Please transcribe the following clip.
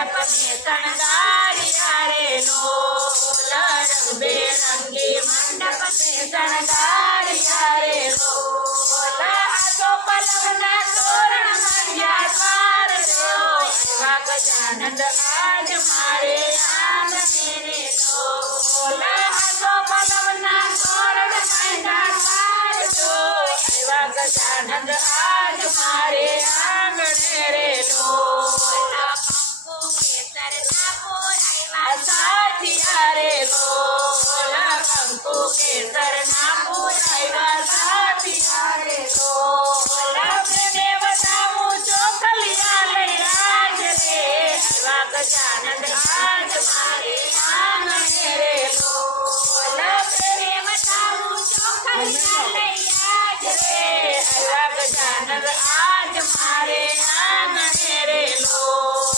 મંડપ ને શણગાર્યા રે લોલ રંગબેરંગી મંડપ ને શણગાર્યા રે લોલ આસો પલવના તોરણ માંડ્યા દ્વાર રે ગજાનંદ આજ મારે આંગણે રે લોલ આસો પલવના તોરણ માંડ્યા દ્વાર ગજાનંદ આજ મારે આંગણે રે લોલ સાથિયા રે લોલ કંકુ કેસરના પુરાવ્યા સાથિયા રે લોલ પ્રેમે વધાવું ચોખલિયા લઈ આજ રે ગજાનંદ આજ મારે આંગણે રે લોલ પ્રેમે વધાવું ચોખલિયા લઈ આજ રે ગજાનંદ આજ મારે આંગણે રે લોલ